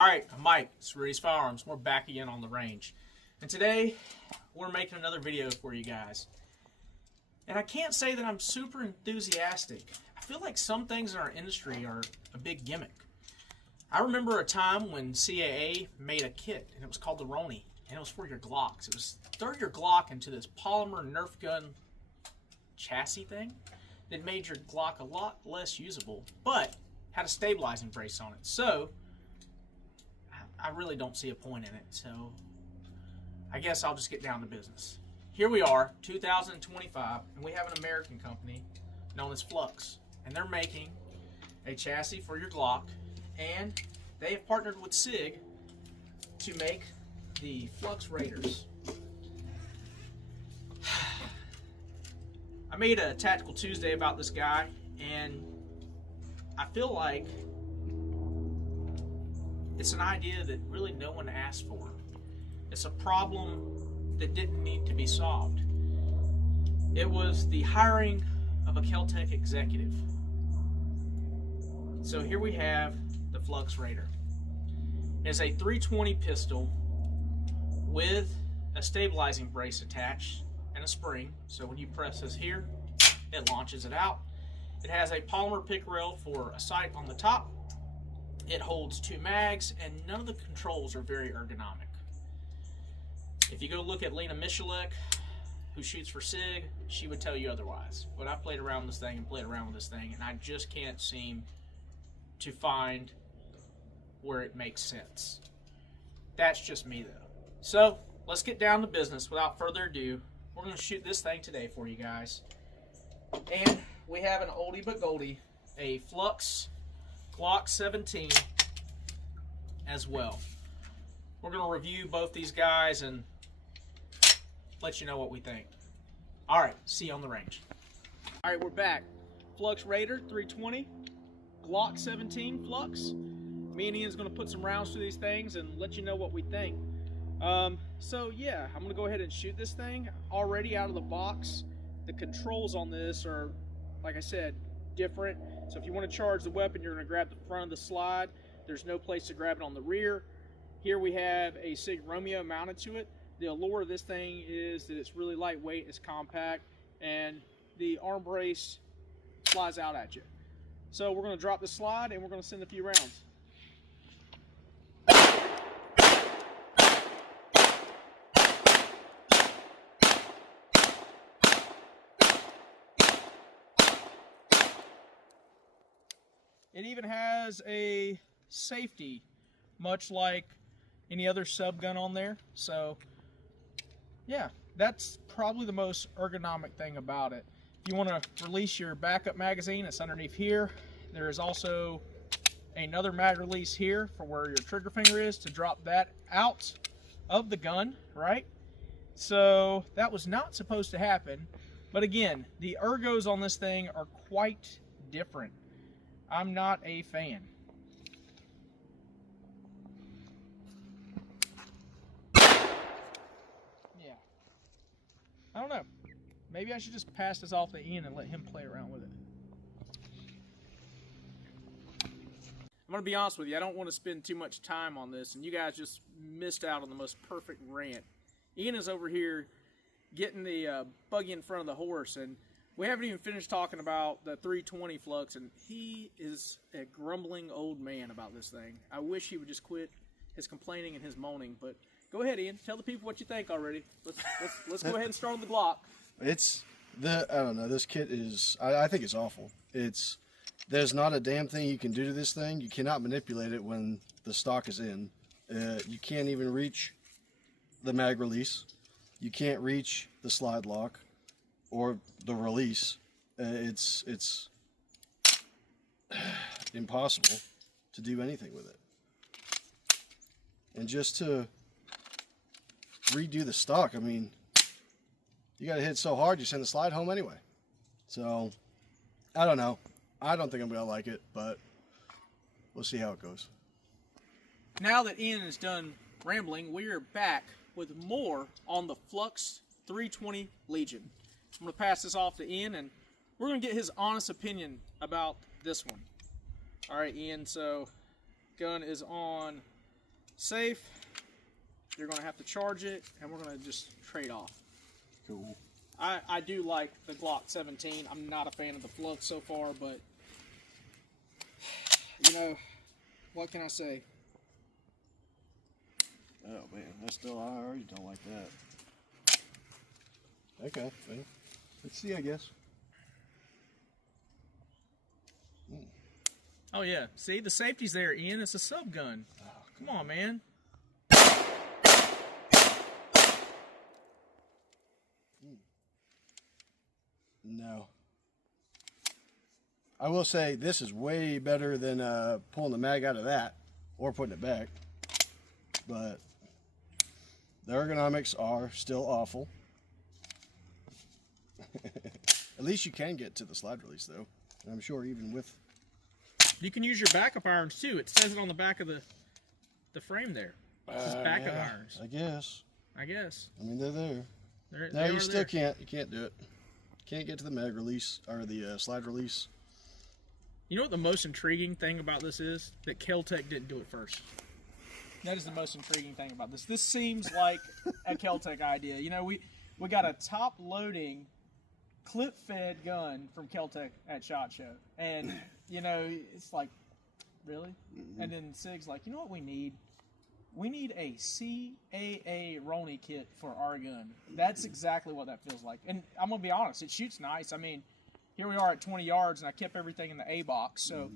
Alright, I'm Mike, it's Rudy's Firearms. We're back again on the range. And today, we're making another video for you guys. And I can't say that I'm super enthusiastic. I feel like some things in our industry are a big gimmick. I remember a time when CAA made a kit, and it was called the Roni, and it was for your Glocks. It was throw your Glock into this polymer Nerf gun chassis thing that made your Glock a lot less usable, but had a stabilizing brace on it. So, I really don't see a point in it, so I guess I'll just get down to business. Here we are, 2025, and we have an American company known as Flux, and they're making a chassis for your Glock, and they have partnered with SIG to make the Flux Raiders. I made a Tactical Tuesday about this guy, and I feel like it's an idea that really no one asked for. It's a problem that didn't need to be solved. It was the hiring of a Kel-Tec executive. So here we have the Flux Raider. It's a 320 pistol with a stabilizing brace attached and a spring. So when you press this here, it launches it out. It has a polymer pick rail for a sight on the top. It holds 2 mags, and none of the controls are very ergonomic. If you go look at Lena Michalek, who shoots for SIG, she would tell you otherwise. But I played around with this thing and played around with this thing, and I just can't seem to find where it makes sense. That's just me, though. So, let's get down to business. Without further ado, we're going to shoot this thing today for you guys. And we have an oldie but goldie, a Flux Glock 17 as well. We're going to review both these guys and let you know what we think. Alright, see you on the range. Alright, we're back. Flux Raider 320, Glock 17 Flux. Me and Ian's going to put some rounds through these things and let you know what we think. So yeah, I'm going to go ahead and shoot this thing. Already out of the box, the controls on this are, like I said, different. So if you want to charge the weapon, you're going to grab the front of the slide. There's no place to grab it on the rear. Here we have a SIG Romeo mounted to it. The allure of this thing is that it's really lightweight, it's compact, and the arm brace flies out at you. So we're going to drop the slide and we're going to send a few rounds. It even has a safety, much like any other sub gun on there. So, yeah, that's probably the most ergonomic thing about it. If you want to release your backup magazine, it's underneath here. There is also another mag release here for where your trigger finger is to drop that out of the gun, right? So, that was not supposed to happen. But again, the ergos on this thing are quite different. I'm not a fan. Yeah. I don't know. Maybe I should just pass this off to Ian and let him play around with it. I'm going to be honest with you. I don't want to spend too much time on this, and you guys just missed out on the most perfect rant. Ian is over here getting the buggy in front of the horse, and we haven't even finished talking about the 320 Flux, and he is a grumbling old man about this thing. I wish he would just quit his complaining and his moaning, but go ahead, Ian. Tell the people what you think already. Let's go ahead and start on the Glock. I don't know, this kit is, I think it's awful. There's not a damn thing you can do to this thing. You cannot manipulate it when the stock is in. You can't even reach the mag release. You can't reach the slide lock or the release. It's impossible to do anything with it. And just to redo the stock, I mean, you gotta hit so hard you send the slide home anyway. So, I don't know. I don't think I'm gonna like it, but we'll see how it goes. Now that Ian is done rambling, we are back with more on the Flux 320 Legion. I'm going to pass this off to Ian, and we're going to get his honest opinion about this one. All right, Ian, so gun is on safe. You're going to have to charge it, and we're going to just trade off. Cool. I do like the Glock 17. I'm not a fan of the Flux so far, but, you know, what can I say? Oh, man. I already don't like that. Okay, well, let's see, I guess. Oh, yeah. See, the safety's there, Ian. It's a sub gun. Oh, come on, man. No. I will say this is way better than pulling the mag out of that or putting it back. But the ergonomics are still awful. At least you can get to the slide release, though. And I'm sure even with... You can use your backup irons, too. It says it on the back of the frame there. It says backup irons. I guess. I guess. I mean, they're there. No, you still can't. You can't do it. Can't get to the mag release or the slide release. You know what the most intriguing thing about this is? That Kel-Tec didn't do it first. That is the most intriguing thing about this. This seems like a Kel-Tec idea. You know, we got a top-loading, clip-fed gun from Kel-Tec at SHOT Show. And, you know, it's like, really? Mm-hmm. And then SIG's like, you know what we need? We need a CAA Roney kit for our gun. That's exactly what that feels like. And I'm going to be honest, it shoots nice. I mean, here we are at 20 yards, and I kept everything in the A box. So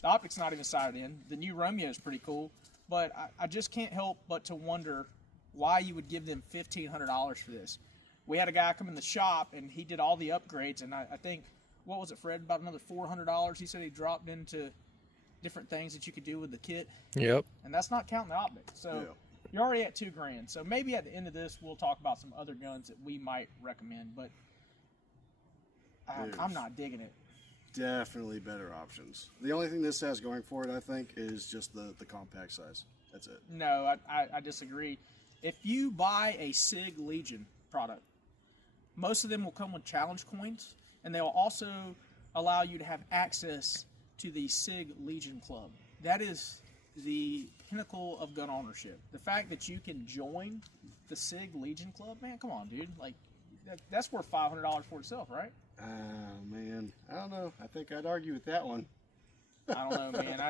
the optic's not even sighted in. The new Romeo is pretty cool. But I just can't help but to wonder why you would give them $1,500 for this. We had a guy come in the shop, and he did all the upgrades. And I think, what was it, Fred, about another $400? He said he dropped into different things that you could do with the kit. Yep. And that's not counting the optics. So you're already at $2,000. So maybe at the end of this, we'll talk about some other guns that we might recommend. But I'm not digging it. Definitely better options. The only thing this has going for it, I think, is just the compact size. That's it. No, I disagree. If you buy a SIG Legion product, most of them will come with challenge coins, and they'll also allow you to have access to the SIG Legion Club. That is the pinnacle of gun ownership. The fact that you can join the SIG Legion Club, man, come on, dude. Like, that's worth $500 for itself, right? Oh, man. I don't know. I think I'd argue with that one. I don't know, man.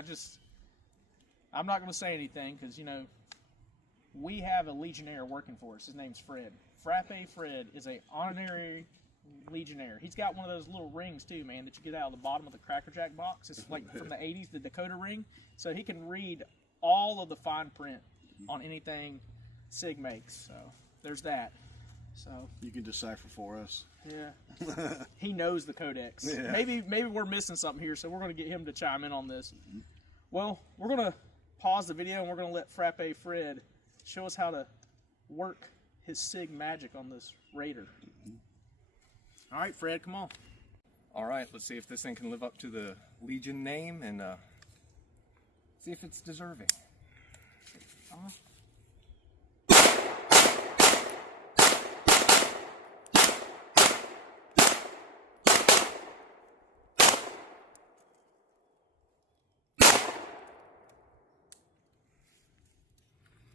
I'm not going to say anything because, you know, we have a Legionnaire working for us. His name's Fred. Frappe Fred is a honorary Legionnaire. He's got one of those little rings, too, man, that you get out of the bottom of the Cracker Jack box. It's like from the 80s, the Dakota ring. So he can read all of the fine print on anything SIG makes. So there's that. So you can decipher for us. Yeah. He knows the codex. Yeah. Maybe we're missing something here, so we're going to get him to chime in on this. Well, we're going to pause the video and we're going to let Frappe Fred show us how to work his SIG magic on this Raider. All right, Fred, come on. All right, let's see if this thing can live up to the Legion name and see if it's deserving.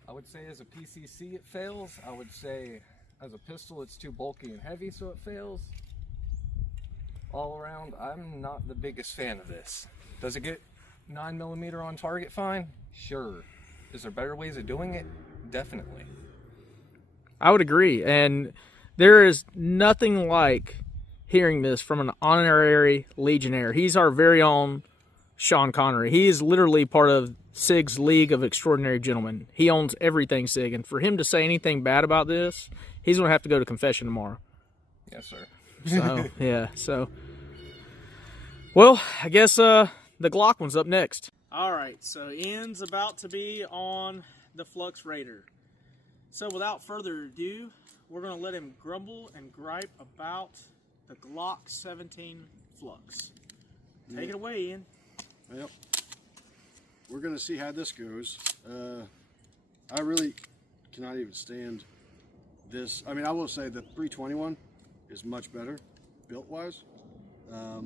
I would say as a PCC it fails. I would say as a pistol it's too bulky and heavy, so it fails. All around, I'm not the biggest fan of this. Does it get 9mm on target fine? Sure. Is there better ways of doing it? Definitely. I would agree, and there is nothing like hearing this from an honorary Legionnaire. He's our very own Sean Connery. He is literally part of SIG's League of Extraordinary Gentlemen. He owns everything SIG, and for him to say anything bad about this, he's going to have to go to confession tomorrow. Yes, sir. So, yeah, so. Well, I guess the Glock one's up next. All right, so Ian's about to be on the Flux Raider. So without further ado, we're going to let him grumble and gripe about the Glock 17 Flux. Take it away, Ian. Yep. We're going to see how this goes. I really cannot even stand this. I mean, I will say the 321 is much better, built-wise. I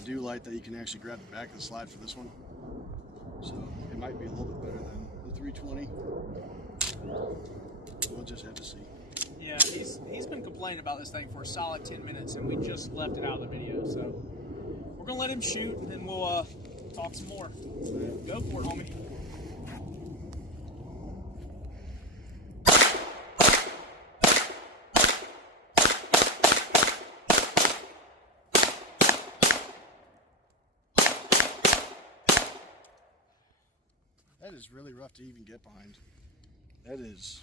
do like that you can actually grab the back of the slide for this one. So it might be a little bit better 320. We'll just have to see. Yeah, he's been complaining about this thing for a solid 10 minutes, and we just left it out of the video. So we're gonna let him shoot, and then we'll talk some more. Go for it, homie. That is really rough to even get behind. That is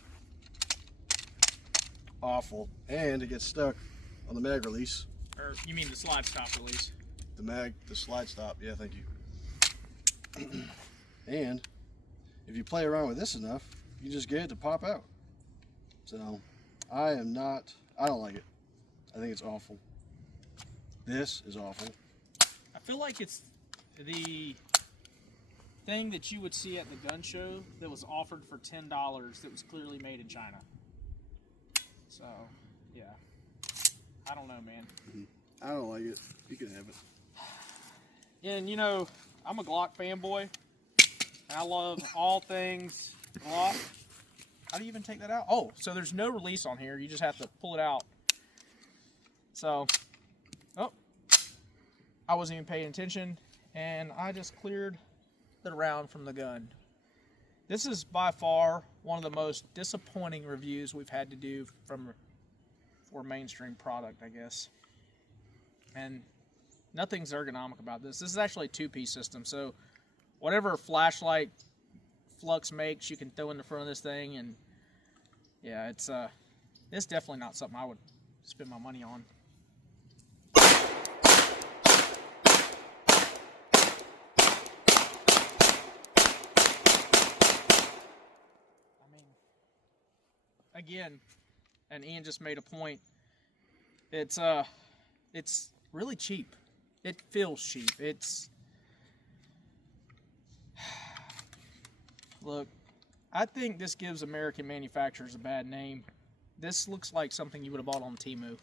awful. And it gets stuck on the mag release. Or you mean the slide stop release? The slide stop. Yeah, thank you. And if you play around with this enough, you just get it to pop out. So I don't like it. I think it's awful. This is awful. I feel like it's the thing that you would see at the gun show that was offered for $10 that was clearly made in China. So, yeah. I don't know, man. I don't like it. You can have it. And, you know, I'm a Glock fanboy. And I love all things Glock. How do you even take that out? Oh, so there's no release on here. You just have to pull it out. So, I wasn't even paying attention. And I just cleared the round from the gun. This is by far one of the most disappointing reviews we've had to do for a mainstream product, I guess. And nothing's ergonomic about this. This is actually a two-piece system, so whatever flashlight Flux makes, you can throw in the front of this thing, and yeah, it's definitely not something I would spend my money on. Again, and Ian just made a point. It's really cheap. It feels cheap. Look, I think this gives American manufacturers a bad name. This looks like something you would have bought on Temu.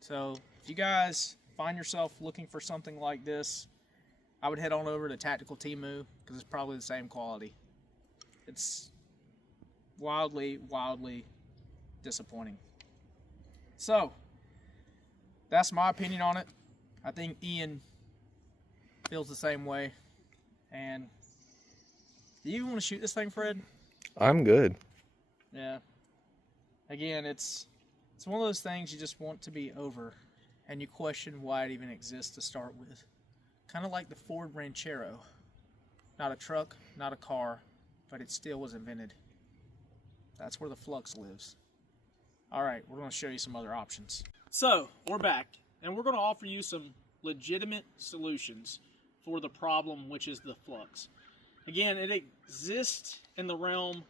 So if you guys find yourself looking for something like this, I would head on over to Tactical Temu because it's probably the same quality. It's wildly disappointing. So that's my opinion on it. I think Ian feels the same way. And do you even want to shoot this thing, Fred? I'm good. Yeah. Again, it's one of those things you just want to be over, and you question why it even exists to start with. Kind of like the Ford Ranchero. Not a truck, not a car, but it still was invented. That's where the Flux lives. Alright, we're going to show you some other options. So, we're back, and we're going to offer you some legitimate solutions for the problem, which is the Flux. Again, it exists in the realm...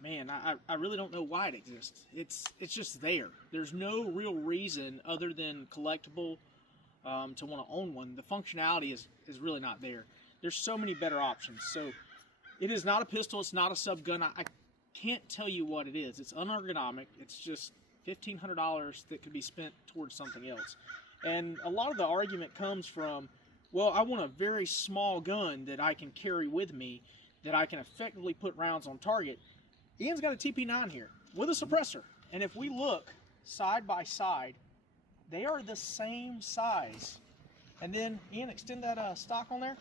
Man, I really don't know why it exists. It's just there. There's no real reason other than collectible to want to own one. The functionality is really not there. There's so many better options. So, it is not a pistol. It's not a subgun. I can't tell you what it is. It's unergonomic. It's just $1,500 that could be spent towards something else. And a lot of the argument comes from, well, I want a very small gun that I can carry with me, that I can effectively put rounds on target. Ian's got a TP9 here with a suppressor. And if we look side by side, they are the same size. And then, Ian, extend that stock on there.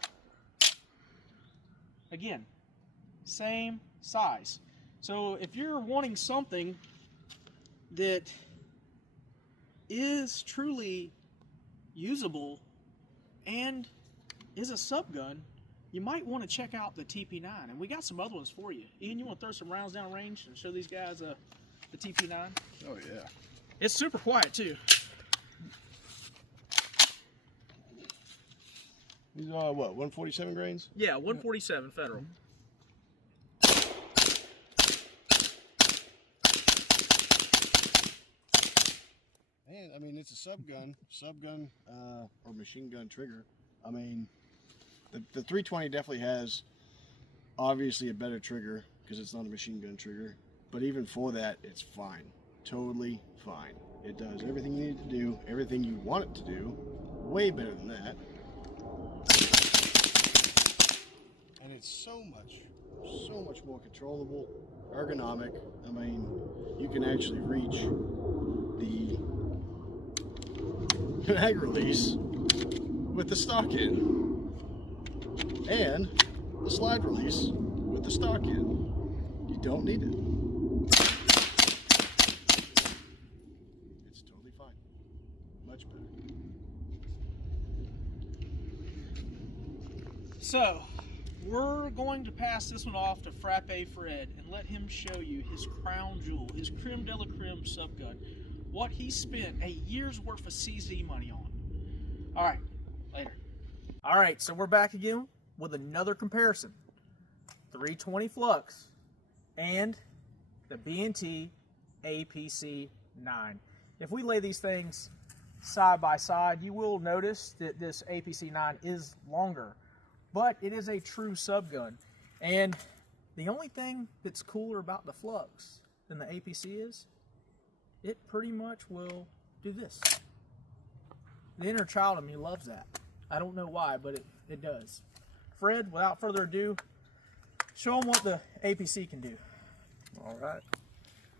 Again, same size. So if you're wanting something that is truly usable and is a subgun, you might want to check out the TP9. And we got some other ones for you. Ian, you want to throw some rounds down range and show these guys the TP9? Oh, yeah. It's super quiet, too. These are what, 147 grains? Yeah, 147 Federal. And I mean, it's a subgun or machine gun trigger. I mean, the 320 definitely has obviously a better trigger because it's not a machine gun trigger. But even for that, it's fine, totally fine. It does everything you need to do, everything you want it to do, way better than that. and it's so much more controllable, ergonomic. I mean, you can actually reach the mag release with the stock in, and the slide release with the stock in. You don't need it. It's totally fine. Much better. So, we're going to pass this one off to Frappe Fred and let him show you his crown jewel, his creme de la creme subgun, what he spent a year's worth of CZ money on. All right, later. All right, so we're back again with another comparison. 320 Flux and the B&T APC 9. If we lay these things side by side, you will notice that this APC 9 is longer, but it is a true subgun. And the only thing that's cooler about the Flux than the APC is, it pretty much will do this. The inner child of me loves that. I don't know why, but it does. Fred, without further ado, show them what the APC can do. All right.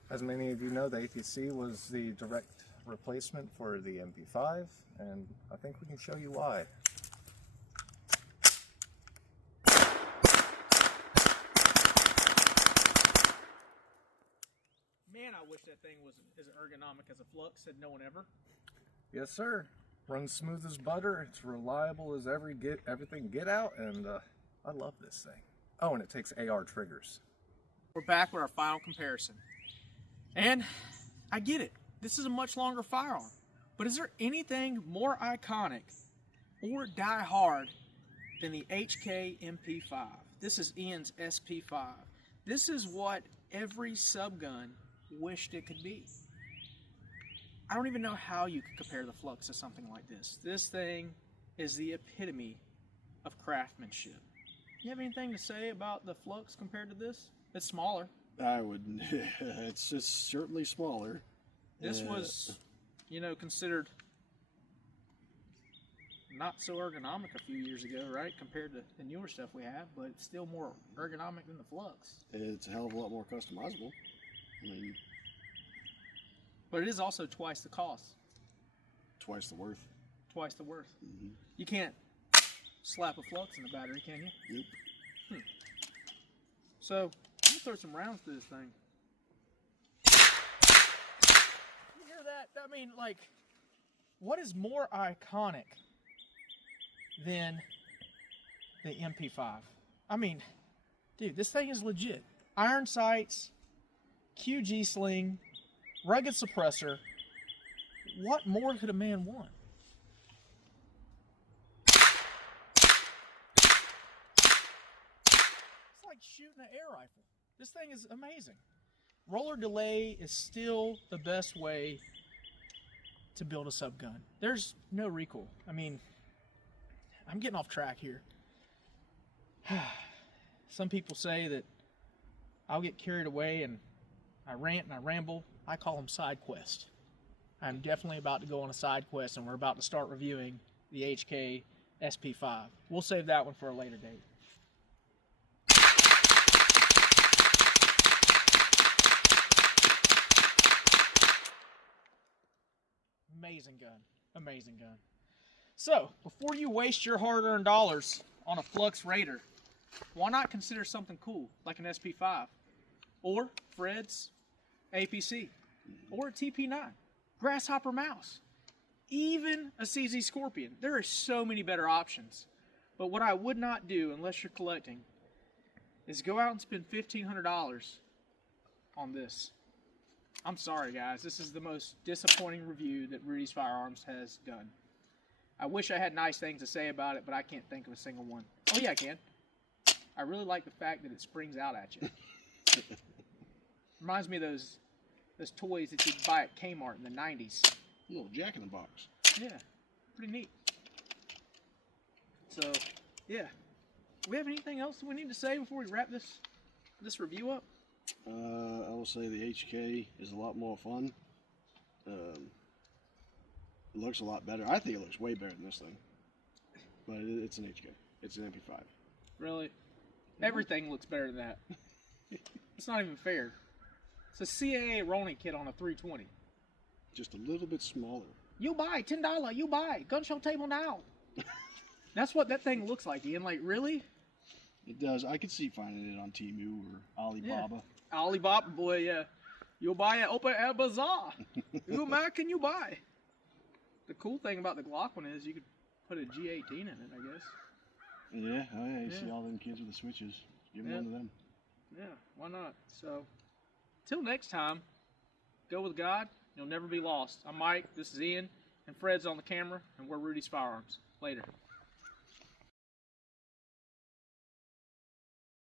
As many of you know, the APC was the direct replacement for the MP5, and I think we can show you why. Man, I wish that thing was as ergonomic as a Flux, said no one ever. Yes, sir. Runs smooth as butter. It's reliable as everything get out, and I love this thing. Oh, and it takes AR triggers. We're back with our final comparison. And I get it. This is a much longer firearm. But is there anything more iconic or die hard than the HK MP5? This is Ian's SP5. This is what every subgun wished it could be. I don't even know how you could compare the Flux to something like this. This thing is the epitome of craftsmanship. You have anything to say about the Flux compared to this? It's smaller. I would. It's just certainly smaller. This was, you know, considered not so ergonomic a few years ago, right? Compared to the newer stuff we have, but it's still more ergonomic than the Flux. It's a hell of a lot more customizable. I mean, but it is also twice the cost. twice the worth. Twice the worth. Mm-hmm. You can't slap a Flux in the battery, can you? Nope. So, let me throw some rounds to this thing. You hear that? I mean, like, what is more iconic than the MP5? I mean, dude, this thing is legit. Iron sights, QG sling, rugged suppressor. What more could a man want? It's like shooting an air rifle. This thing is amazing. Roller delay is still the best way to build a subgun. There's no recoil. I mean, I'm getting off track here. Some people say that I'll get carried away and I rant and I ramble. I call them side quests. I'm definitely about to go on a side quest, and we're about to start reviewing the HK SP5. We'll save that one for a later date. Amazing gun. Amazing gun. So, before you waste your hard-earned dollars on a Flux Raider, why not consider something cool like an SP5 or Fred's APC or a TP9, Grasshopper mouse, even a CZ Scorpion? There are so many better options. But what I would not do unless you're collecting is go out and spend $1,500 on this. I'm sorry, guys. This is the most disappointing review that Rudy's Firearms has done. I wish I had nice things to say about it, but I can't think of a single one. Oh, yeah, I can. I really like the fact that it springs out at you. Reminds me of those toys that you'd buy at Kmart in the 90s. A little jack-in-the-box. Yeah, pretty neat. So, yeah. Do we have anything else that we need to say before we wrap this review up? I will say the HK is a lot more fun. It looks a lot better. I think it looks way better than this thing. But it's an HK. It's an MP5. Really? Everything looks better than that. It's not even fair. It's a CAA Ronin kit on a 320. Just a little bit smaller. You buy $10. You buy gun show table now. That's what that thing looks like, Ian. Like, really? It does. I could see finding it on Temu or Alibaba. Yeah. Alibaba, boy, yeah. You'll buy it open at bazaar. Who much can you buy? The cool thing about the Glock one is you could put a G18 in it, I guess. Yeah, oh yeah, you see all them kids with the switches. Give them one to them. Yeah, why not? So, till next time, go with God. You'll never be lost. I'm Mike, this is Ian, and Fred's on the camera, and we're Rudy's Firearms. Later.